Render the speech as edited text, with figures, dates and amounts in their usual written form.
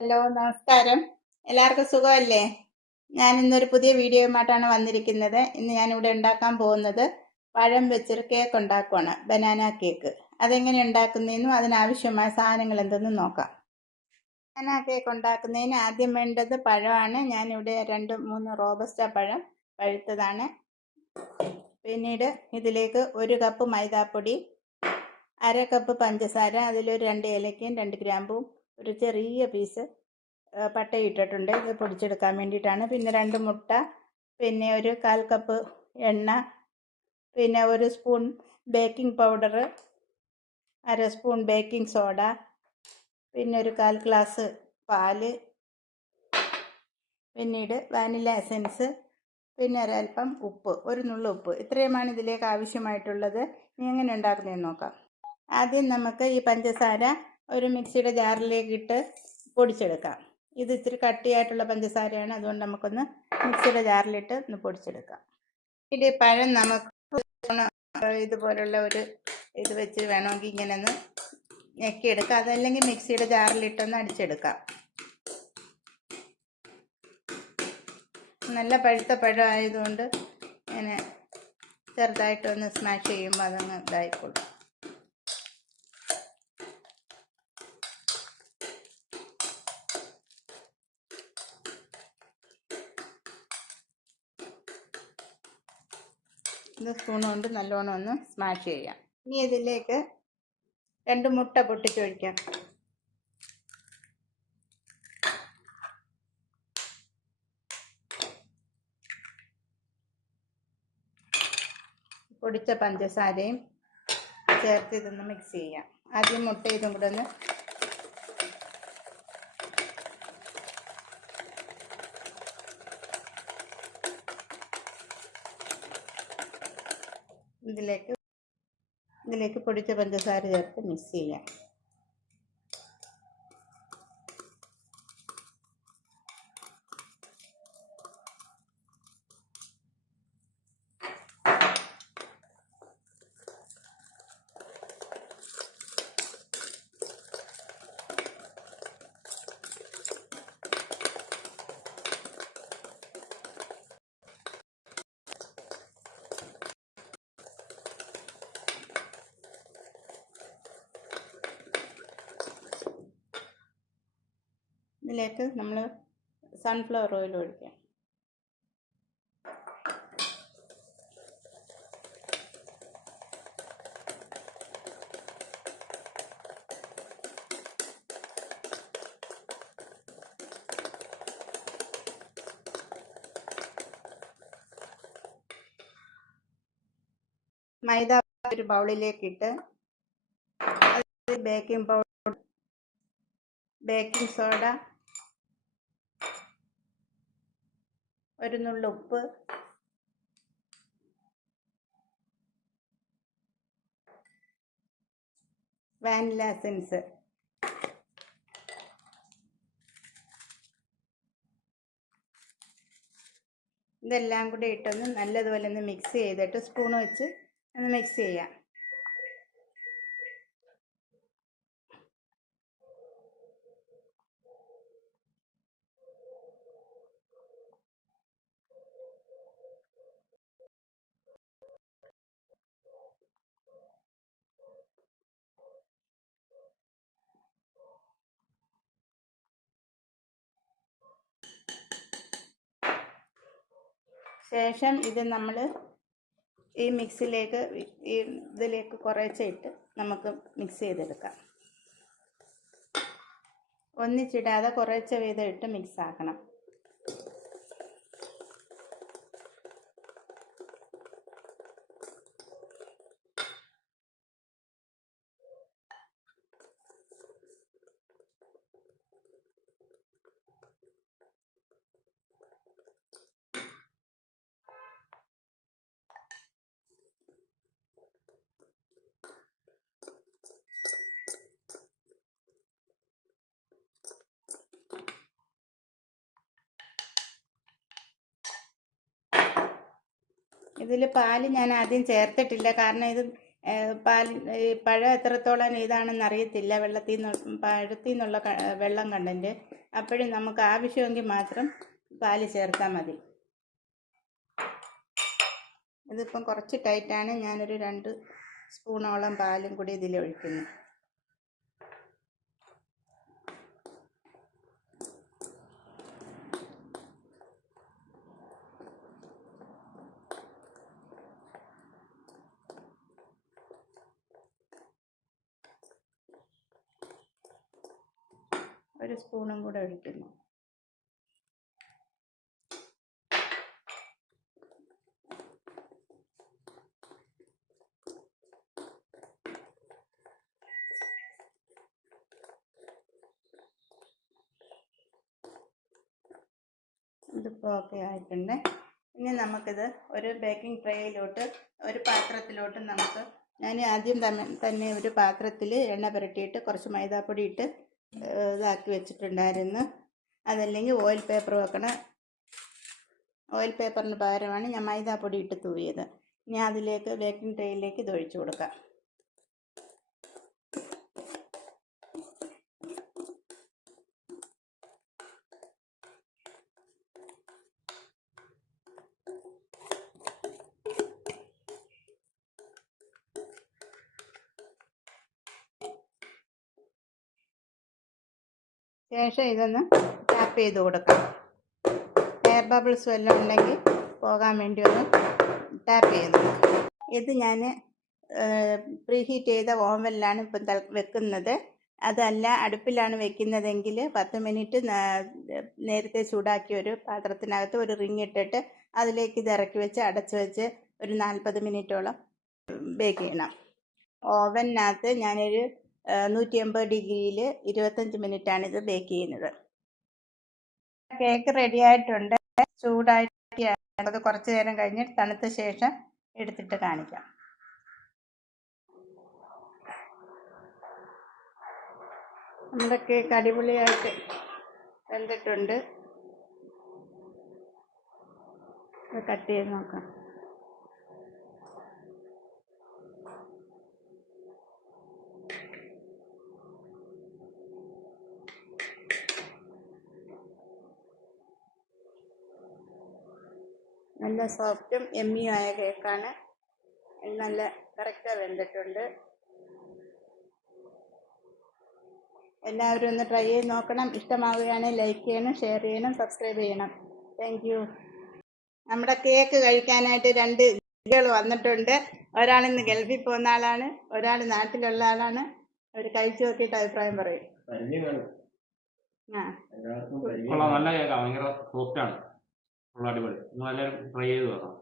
Hello, നമസ്കാരം. എല്ലാവർക്കും സുഖമല്ലേ? ഞാൻ ഇന്നൊരു പുതിയ വീഡിയോയുമായിട്ടാണ് വന്നിരിക്കുന്നത്. ഇന്ന് ഞാനിവിടെ ഉണ്ടാക്കാൻ പോകുന്നത് പഴം വെച്ചൊരു കേക്ക് ഉണ്ടാക്കുവാണ്, ബനാന കേക്ക്. അതെങ്ങനെ ഉണ്ടാക്കുന്നതെന്നും അതിനാവശ്യമായ സാധനങ്ങൾ എന്തെന്നും നോക്കാം. ബനാന കേക്ക് ഉണ്ടാക്കുന്നതിന് ആദ്യം വേണ്ടത് പഴമാണ്. ഞാനിവിടെ 2-3 റോബസ്റ്റ പഴം പഴുത്തതാണ്. പിന്നീട് ഇതിലേക്ക് 1 കപ്പ് മൈദാപ്പൊടി, 1/2 കപ്പ് പഞ്ചസാര, അതിലൊരു 2 ഏലക്കയും 2 ഗ്രാമ്പും ഒരു ചെറിയ പീസ് പട്ട ഇട്ടിട്ടുണ്ട്. ഇത് പൊടിച്ചെടുക്കാൻ വേണ്ടിയിട്ടാണ്. പിന്നെ 2 മുട്ട, പിന്നെ ഒരു 1/4 കപ്പ് എണ്ണ, പിന്നെ 1 spoon baking powder, 1/2 spoon baking soda, പിന്നെ ഒരു 1/4 ഗ്ലാസ് പാല്, പിന്നീട് വാനില എസൻസ്, പിന്നെ ഒരൽപ്പം ഉപ്പ്, ഒരു നുള്ളു ഉപ്പ്. ഇത്രയുമാണ് ഇതിലേക്ക് ആവശ്യമായിട്ടുള്ളത്. ഇനി എങ്ങനെ ഉണ്ടാക്കുന്നതെന്ന് നോക്കാം. ആദ്യം നമുക്ക് ഈ പഞ്ചസാര ഒരു മിക്സിയുടെ ജാറിലേക്ക് ഇട്ട് പൊടിച്ചെടുക്കാം. ഇത് ഇച്ചിരി കട്ടിയായിട്ടുള്ള പഞ്ചസാരയാണ്, അതുകൊണ്ട് നമുക്കൊന്ന് മിക്സിയുടെ ജാറിലിട്ട് ഒന്ന് പൊടിച്ചെടുക്കാം. ഇത് പഴം നമുക്ക് ഇതുപോലുള്ള ഒരു ഇത് വെച്ച് വേണമെങ്കിൽ ഇങ്ങനെ ഒന്ന് ഞെക്കിയെടുക്കാം. അതല്ലെങ്കിൽ മിക്സിയുടെ ജാറിലിട്ടൊന്ന് അടിച്ചെടുക്കാം. നല്ല പഴുത്ത പഴം ആയതുകൊണ്ട് ഇങ്ങനെ ചെറുതായിട്ടൊന്ന് സ്മാഷ് ചെയ്യുമ്പോൾ അതങ്ങ് ഇതായിക്കോളും. ഇത് സ്പൂൺ കൊണ്ട് നല്ലോണം ഒന്ന് സ്മാഷ് ചെയ്യാം. ഇനി ഇതിലേക്ക് 2 മുട്ട പൊട്ടിച്ചൊഴിക്കാം. പൊടിച്ച പഞ്ചസാരയും ചേർത്ത് ഇതൊന്ന് മിക്സ് ചെയ്യാം. ആദ്യം മുട്ട ഇതും കൂടെ ഒന്ന് ഇതിലേക്ക് പൊടിച്ച പഞ്ചസാര ചേർത്ത് മിക്സ് ചെയ്യാം. ഇതിലേക്ക് നമ്മൾ സൺഫ്ലവർ ഓയിൽ ഒഴിക്കാം. മൈദ ഒരു ബൗളിലേക്ക് ഇട്ട് ബേക്കിംഗ് പൗഡർ, ബേക്കിംഗ് സോഡ, ഒരു നുള്ളു ഉപ്പ്, വാനില എസൻസ്, ഇതെല്ലാം കൂടി ഇട്ടൊന്ന് നല്ലതുപോലെ ഒന്ന് മിക്സ് ചെയ്തിട്ട് സ്പൂൺ വെച്ച് ഒന്ന് മിക്സ് ചെയ്യാം. ശേഷം ഇത് നമ്മൾ ഈ മിക്സിലേക്ക് ഇതിലേക്ക് കുറേശ്ശെ ഇട്ട് നമുക്ക് മിക്സ് ചെയ്തെടുക്കാം. ഒന്നിച്ചിടാതെ കുറേശ്ശെ വീതം ഇട്ട് മിക്സ് ആക്കണം. ഇതിൽ പാല് ഞാൻ ആദ്യം ചേർത്തിട്ടില്ല, കാരണം ഇത് പാൽ ഈ പഴം എത്രത്തോളം ഇതാണെന്ന് അറിയത്തില്ല, പഴത്തിൽ നിന്നുള്ള വെള്ളം കണ്ടന്റ്. അപ്പോഴും നമുക്ക് ആവശ്യമെങ്കിൽ മാത്രം പാല് ചേർത്താൽ മതി. ഇതിപ്പം കുറച്ച് ടൈറ്റാണ്. ഞാനൊരു 2 സ്പൂണോളം പാലും കൂടി ഇതിലൊഴിക്കുന്നു. ഒരു സ്പൂണും കൂടെ ഒഴിക്കുന്നു. ഇതിപ്പോൾ ഓക്കെ ആയിട്ടുണ്ട്. ഇനി നമുക്കിത് ഒരു ബേക്കിംഗ് ട്രേയിലോട്ട്, ഒരു പാത്രത്തിലോട്ട് ഞാൻ ആദ്യം തന്നെ ഒരു പാത്രത്തിൽ എണ്ണ പുരട്ടിയിട്ട് കുറച്ച് മൈദാപ്പൊടി ഇട്ട് ഇതാക്കി വെച്ചിട്ടുണ്ടായിരുന്നു. അതല്ലെങ്കിൽ ഓയിൽ പേപ്പർ വെക്കണം. ഓയിൽ പേപ്പറിന് പകരമാണ് ഞാൻ മൈദാപ്പൊടി ഇട്ട് തൂവിയത്. ഇനി അതിലേക്ക് ബേക്കിംഗ് ട്രേയിലേക്ക് ഇത് ഒഴിച്ചു കൊടുക്കാം. ശേഷം ഇതൊന്ന് ടാപ്പ് ചെയ്ത് കൊടുക്കാം. എയർ ബബിൾസ് വല്ലതും ഉണ്ടെങ്കിൽ പോകാൻ വേണ്ടി ഒന്ന് ടാപ്പ് ചെയ്ത്. ഇത് ഞാൻ പ്രീഹീറ്റ് ചെയ്ത ഓവനിലാണ് ഇപ്പം വെക്കുന്നത്. അതല്ല അടുപ്പിലാണ് വെക്കുന്നതെങ്കിൽ 10 മിനിറ്റ് നേരത്തെ ചൂടാക്കിയ ഒരു പാത്രത്തിനകത്ത് ഒരു റിങ് ഇട്ടിട്ട് അതിലേക്ക് ഇത് ഇറക്കി വെച്ച് അടച്ചു വെച്ച് ഒരു 40 മിനിറ്റോളം ബേക്ക് ചെയ്യണം. ഓവനകത്ത് ഞാനൊരു 180 ഡിഗ്രിയിൽ 25 മിനിറ്റാണ് ഇത് ബേക്ക് ചെയ്യുന്നത്. കേക്ക് റെഡി ആയിട്ടുണ്ട്. ചൂടായിട്ട് അത് കുറച്ച് നേരം കഴിഞ്ഞ് തണുത്ത ശേഷം എടുത്തിട്ട് കാണിക്കാം. നമ്മുടെ കേക്ക് അടിപൊളിയായിട്ട് വെന്തിട്ടുണ്ട്. കട്ട് ചെയ്ത് നോക്കാം. നല്ല സോഫ്റ്റും എമ്മിയും ആയ കേക്കാണ്. നല്ല കറക്റ്റായി വെന്തിട്ടുണ്ട്. എല്ലാവരും ഒന്ന് ട്രൈ ചെയ്ത് നോക്കണം. ഇഷ്ടമാവുകയാണെങ്കിൽ ലൈക്ക് ചെയ്യണം, ഷെയർ ചെയ്യണം, സബ്സ്ക്രൈബ് ചെയ്യണം. Thank you. നമ്മുടെ കേക്ക് കഴിക്കാനായിട്ട് 2 കുട്ടികൾ വന്നിട്ടുണ്ട്. ഒരാളിന്ന് ഗൾഫിൽ പോകുന്ന ആളാണ്, ഒരാൾ നാട്ടിലുള്ള ആളാണ്. അവർ കഴിച്ചു നോക്കിയിട്ട് അഭിപ്രായം പറയും. നല്ല കേക്കാണ്, ഭയങ്കര സോഫ്റ്റ് ആണ്, അടിപൊളി. നിങ്ങൾ എല്ലാവരും ട്രൈ ചെയ്ത് നോക്കാം.